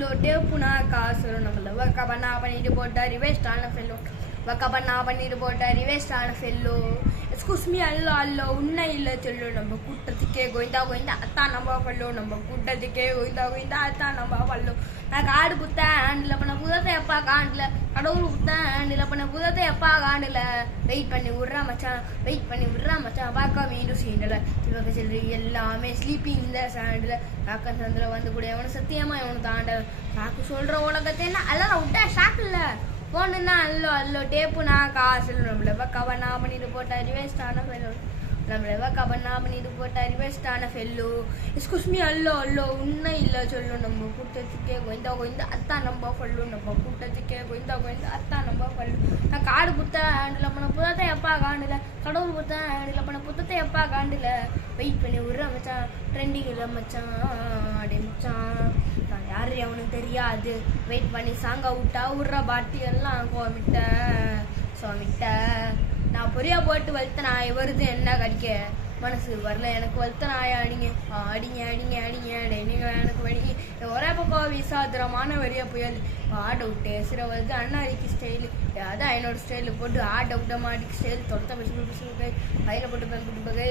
அல்லோ டேப்புனா காசு நம்மள ஒர்க்கா பண்ணா பண்ணிட்டு போட்டாரு வேஸ்டான ஃபெல்லோ ஒர்க்கா பண்ணா பண்ணிட்டு போட்டாரு வேஸ்டான ஃபெல்லோ எக்ஸ்கூஸ் மீ அல்லோ அல்லோ உன்னை இல்லை சொல்லு நம்ம கூட்டத்துக்கே கோயிந்தா கோயிந்தா அத்தான் நம்ம பல்லோ நம்ம கூட்டத்துக்கே கோயிந்தா கோயிந்தா அத்தான் நம்ம பல்லோ நான் காடு புத்தேன் ஆண்டில் பண்ண புதத்தை எப்பா காண்டில் கடவுள் புத்தேன் ஆண்டில் பண்ண புதத்தை எப்பா காண்டில் வெயிட் பண்ணி விட்றா மச்சான் பார்க்க மீண்டும் சீண்டில் சிவக செல்வி எல்லாமே ஸ்லீப்பிங் இந்த சாண்டில் காக்க சந்தில் வந்து கூட எவனு சத்தியமா எவனு தாண்டல சாக்கு சொல்ற உலகத்தை என்ன எல்லாம் விட்டா ஷாக்கு இல்லை போனா அல்லோ அல்லோ டேப்புனா காசு நம்மள கவனா பண்ணிட்டு போட்டாரு வேஸ்டான ஃபெல்லோ நம்மள கவனா பண்ணிட்டு போட்டாரு வேஸ்டான ஃபெல்லோ எக்ஸ்கூஸ் மீ அல்லோ அல்லோ உன்னை இல்லை சொல்லு நம்ம கூட்டத்துக்கே கோயிந்தா கோயிந்தா அத்தான் நம்ம ஃபல்லு நம்ம கூட்டத்துக்கே கோயிந்தா கோயிந்தா அத்தான் நம்ம ஃபல்லு நான் காடு புத்தேன் ஆண்டில் பண்ண புதத்தை எப்பா காண்டில் கடவுள் புத்தேன் ஆண்டில் பண்ண புத்தத்தை எப்பா காண்டில் வெயிட் பண்ணி விட்ற மச்சான் ட்ரெண்டிங் இல்லை மச்சான் அடே மச்சான் யாரு அவனுக்கு தெரியாது வெயிட் பண்ணி சாங்க விட்டா விட்ற பாட்டி எல்லாம் சோமிட்ட நான் பொரியா போட்டு வளர்த்த நாய் வருது என்ன கடிக்க மனசு வரல எனக்கு வளர்த்த நாயை அடிங்க அடிங்க அடிங்க அடிங்க அடிங்க எனக்கு வடிங்க ஒரே பக்கம் விசாத்திரமான வரியா புயல் ஆட விட்டு சிற வருது அண்ணா அடிக்கு ஸ்டைலு அதான் என்னோட ஸ்டைலு போட்டு ஆட விட்ட மாடிக்கு ஸ்டைல் தொடுத்த பிசு பிசு பயிரை போட்டு போட்டு பகை